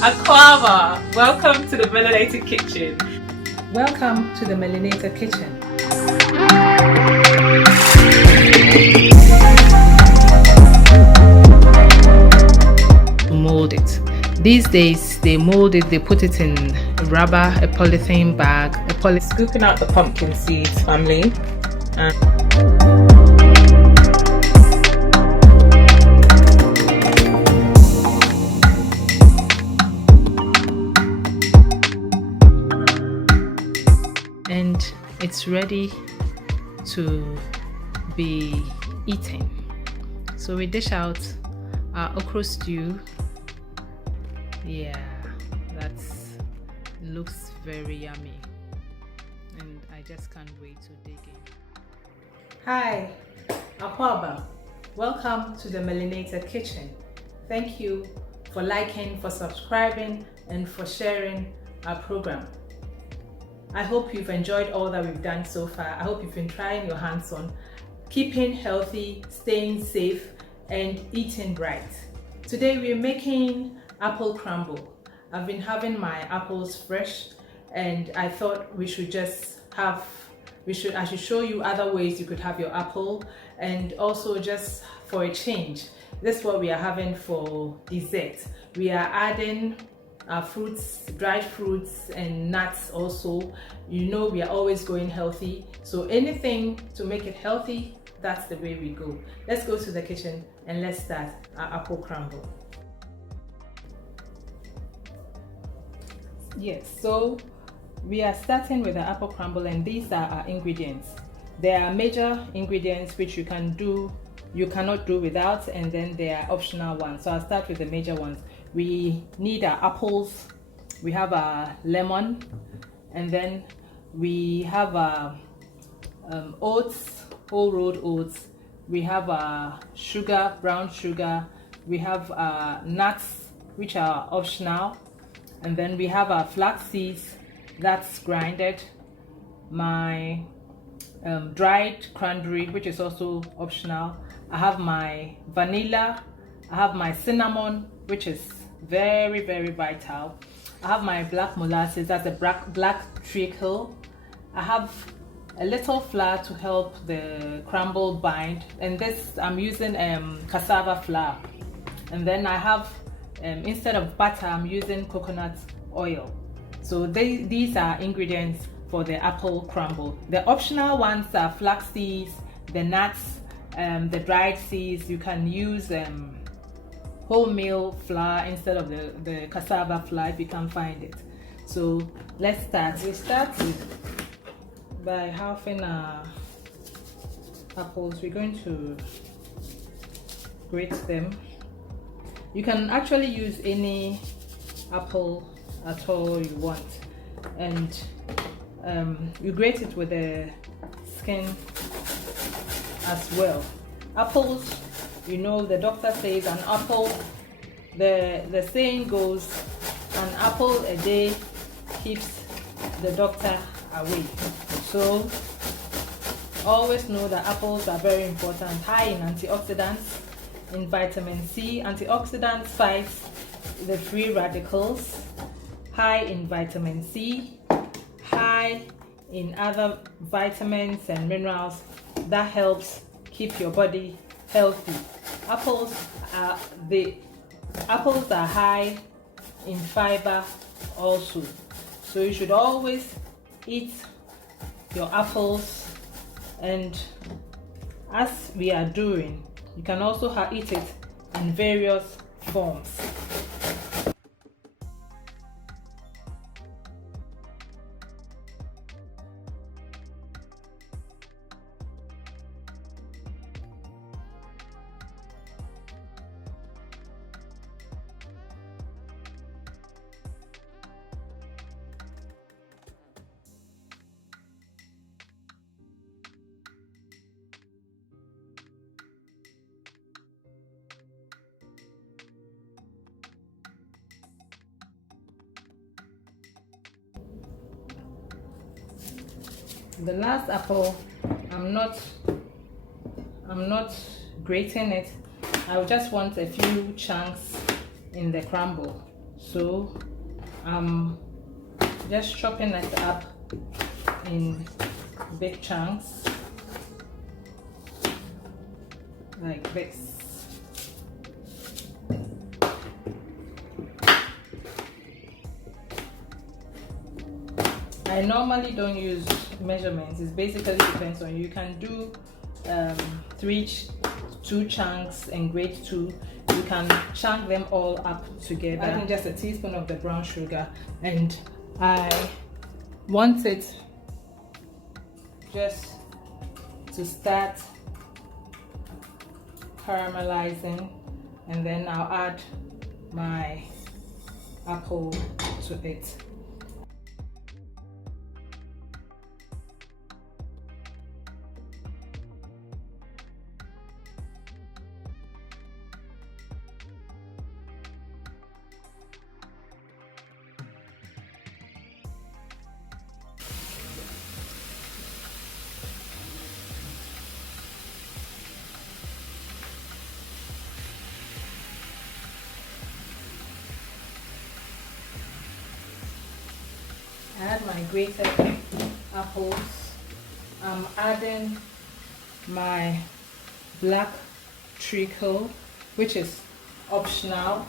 Aquaba, welcome to the Melanated Kitchen. Welcome to the Melanated Kitchen. Mold it. These days they mold it, they put it in rubber, a polythene bag, Scooping out the pumpkin seeds, family. and it's ready to be eaten. So we dish out our okra stew. Yeah, that looks very yummy, and I just can't wait to dig in. Hi, Akwaba. Welcome to the Melanated Kitchen. Thank you for liking, for subscribing, and for sharing our program. I hope you've enjoyed all that we've done so far. I hope you've been trying your hands on keeping healthy, staying safe, and eating right. Today we're making apple crumble. I've been having my apples fresh, and I thought I should show you other ways you could have your apple, and also just for a change. This is what we are having for dessert. We are adding fruits, dried fruits and nuts also. You know we are always going healthy, so anything to make it healthy, that's the way we go. Let's go to the kitchen and let's start our apple crumble. Yes, so we are starting with the apple crumble, and these are our ingredients. There are major ingredients which you cannot do without, and then there are optional ones. So I'll start with the major ones. We need our apples, we have our lemon, and then we have our oats, whole rolled oats. We have our sugar, brown sugar. We have our nuts, which are optional, and then we have our flax seeds, that's grinded. My dried cranberry, which is also optional. I have my vanilla. I have my cinnamon, which is very, very vital. I have my black molasses, that's a black treacle. I have a little flour to help the crumble bind, and this I'm using cassava flour. And then I have instead of butter, I'm using coconut oil. So these are ingredients for the apple crumble. The optional ones are flax seeds, the nuts, the dried seeds. You can use wholemeal flour instead of the cassava flour if you can find it. So let's start. We start by halving our apples. We're going to grate them. You can actually use any apple at all you want, and you grate it with the skin as well. Apples, you know, the doctor says an apple, the saying goes, an apple a day keeps the doctor away. So always know that apples are very important, high in antioxidants, in vitamin C. Antioxidants fights the free radicals, high in vitamin C, high in other vitamins and minerals that helps keep your body healthy. Apples are high in fiber also, so you should always eat your apples. And as we are doing, you can also eat it in various forms. The last apple, I'm not grating it. I just want a few chunks in the crumble. So I'm just chopping it up in big chunks like this. I normally don't use measurements. It basically depends on you. You can do two chunks and grade 2. You can chunk them all up together. Adding just a teaspoon of the brown sugar, and I want it just to start caramelizing, and then I'll add my apple to it. Add my grated apples. I'm adding my black treacle, which is optional.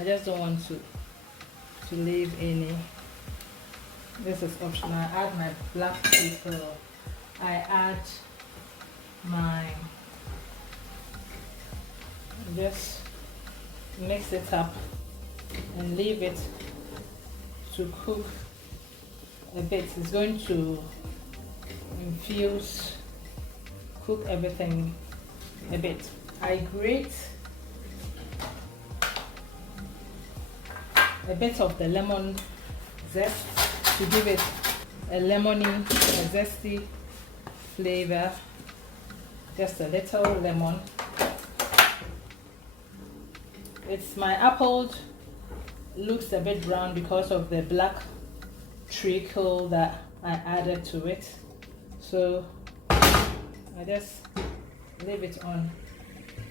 I just don't want to leave any. This is optional. I add my black treacle. I add my, just mix it up and leave it to cook a bit. It's going to infuse, cook everything a bit. I grate a bit of the lemon zest to give it a lemony, a zesty flavor. Just a little lemon. It's my apple looks a bit brown because of the black treacle that I added to it, so I just leave it on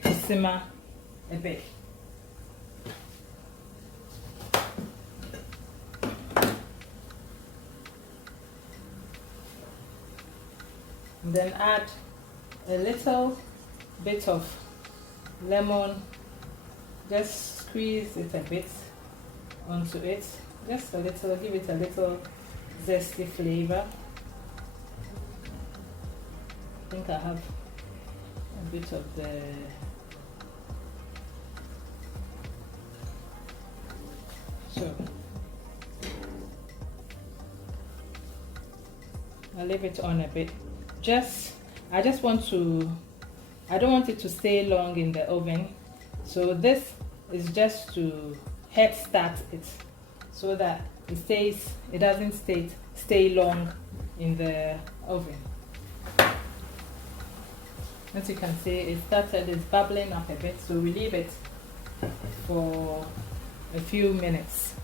to simmer a bit. And then add a little bit of lemon, just squeeze it a bit onto it, just a little, give it a little zesty flavor. I think I have a bit of the so I'll leave it on a bit. I just want to, I don't want it to stay long in the oven, so this is just to head start it so that it doesn't stay long in the oven. As you can see, it's bubbling up a bit, so we leave it for a few minutes.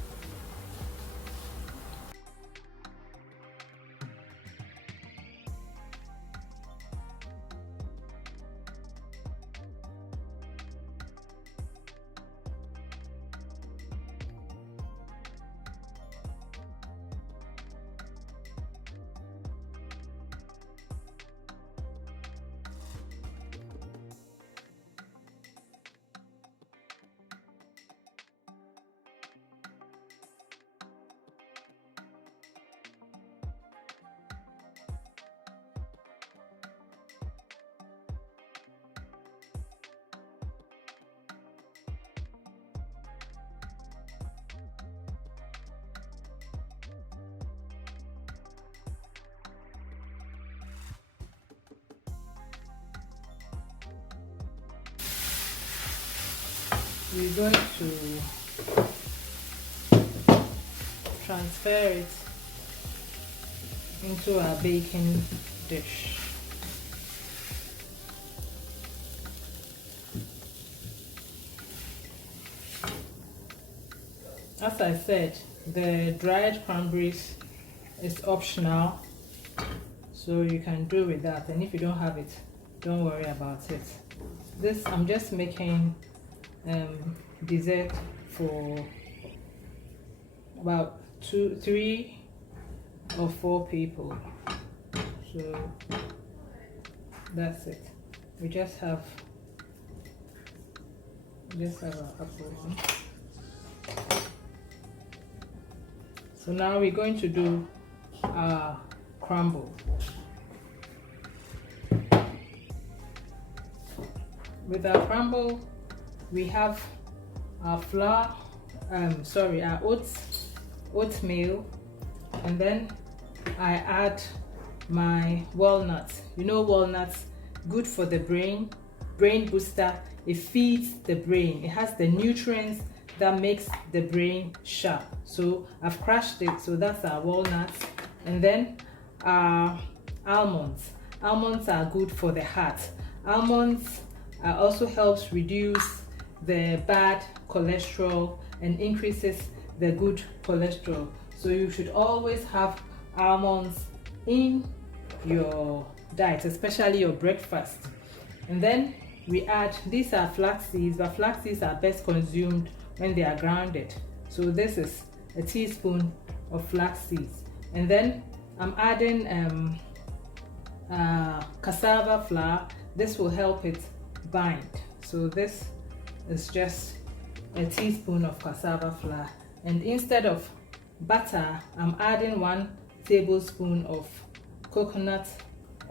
We're going to transfer it into our baking dish. As I said, the dried cranberries is optional, so you can do with that, and if you don't have it, don't worry about it. This I'm just making dessert for about 2, 3 or 4 people. So that's it. We just have our apple one. So now we're going to do our crumble. With our crumble, we have our flour, our oatmeal, and then I add my walnuts. You know, walnuts, good for the brain booster. It feeds the brain. It has the nutrients that makes the brain sharp. So I've crushed it. So that's our walnuts. And then our almonds. Almonds are good for the heart. Almonds also helps reduce the bad cholesterol and increases the good cholesterol. So you should always have almonds in your diet, especially your breakfast. And then we add, these are flax seeds, but flax seeds are best consumed when they are grounded. So this is a teaspoon of flax seeds. And then I'm adding cassava flour. This will help it bind. So this is just a teaspoon of cassava flour. And instead of butter, I'm adding 1 tablespoon of coconut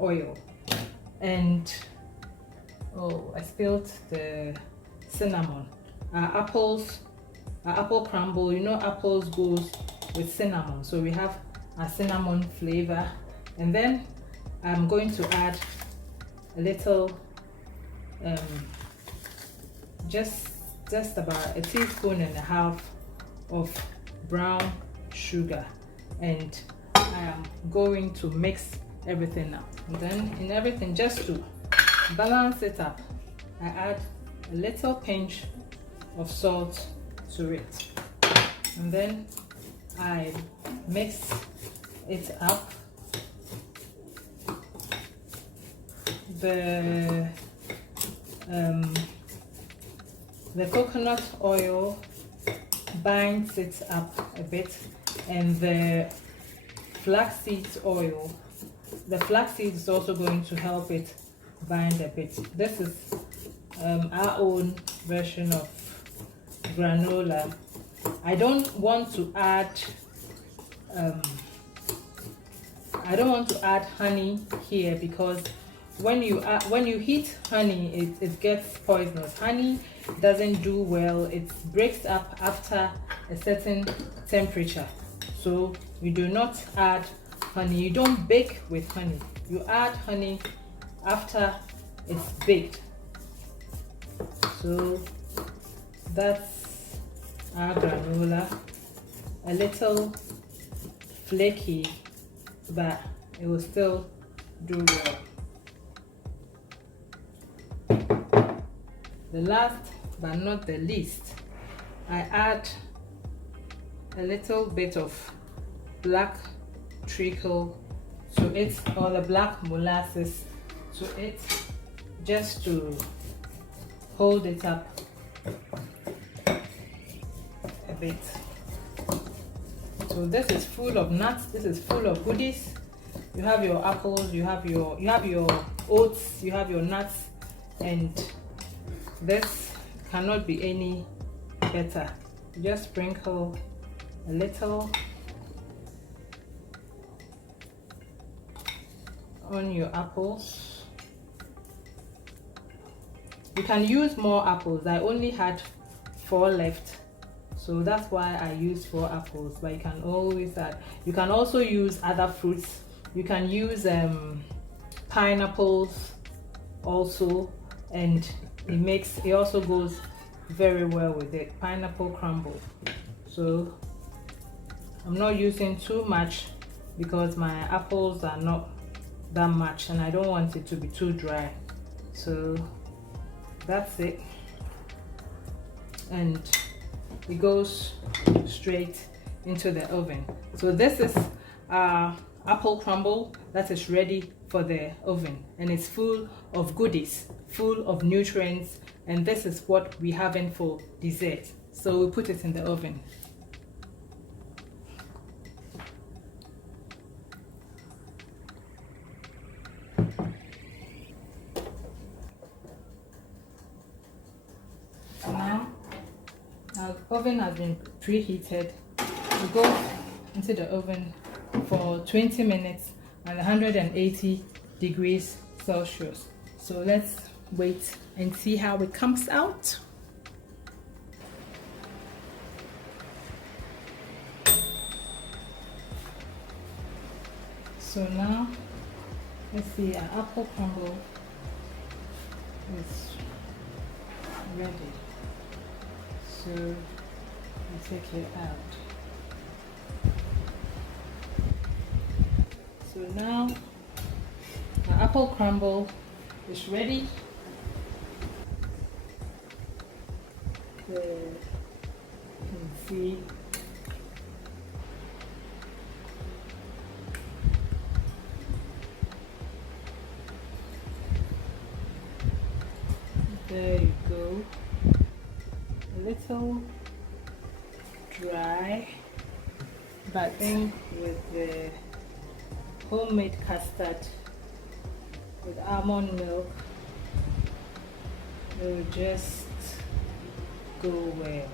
oil. And oh, I spilled the cinnamon. Our apple crumble, you know, apples goes with cinnamon, so we have a cinnamon flavor. And then I'm going to add a little just about 1.5 teaspoons of brown sugar, and I am going to mix everything up. And then in everything, just to balance it up, I add a little pinch of salt to it, and then I mix it up. The coconut oil binds it up a bit, and the flaxseed oil, the flaxseed is also going to help it bind a bit. This is our own version of granola. I don't want to add honey here, because when you heat honey, it gets poisonous. Honey doesn't do well. It breaks up after a certain temperature. So you do not add honey. You don't bake with honey. You add honey after it's baked. So that's our granola. A little flaky, but it will still do well. The last but not the least, I add a little bit of black treacle to it, or the black molasses to it, just to hold it up a bit. So this is full of nuts, this is full of goodies. You have your apples, you have your oats, you have your nuts, and this cannot be any better. Just sprinkle a little on your apples. You can use more apples. I only had 4 left, so that's why I used 4 apples, but you can always add. You can also use other fruits. You can use pineapples also, and it also goes very well with it. Pineapple crumble. So I'm not using too much because my apples are not that much and I don't want it to be too dry. So that's it, and it goes straight into the oven. So this is apple crumble that is ready for the oven, and it's full of goodies, full of nutrients, and this is what we're having for dessert. So we put it in the oven. Now our oven has been preheated. We go into the oven for 20 minutes at 180 degrees Celsius. So let's wait and see how it comes out. So now let's see, our apple crumble is ready. So we take it out. So now our apple crumble is ready. You can see there you go. A little dry, but I think with the homemade custard with almond milk, it will just go well.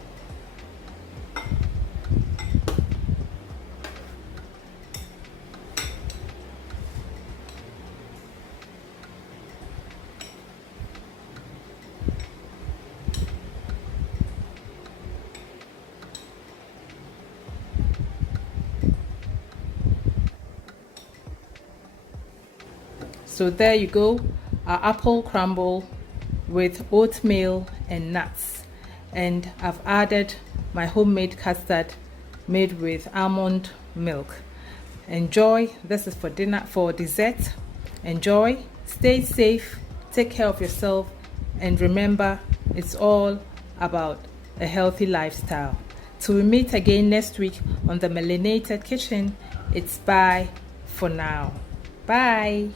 So there you go, our apple crumble with oatmeal and nuts. And I've added my homemade custard made with almond milk. Enjoy. This is for dinner, for dessert. Enjoy. Stay safe. Take care of yourself. And remember, it's all about a healthy lifestyle. Till we meet again next week on the Melanated Kitchen, it's bye for now. Bye.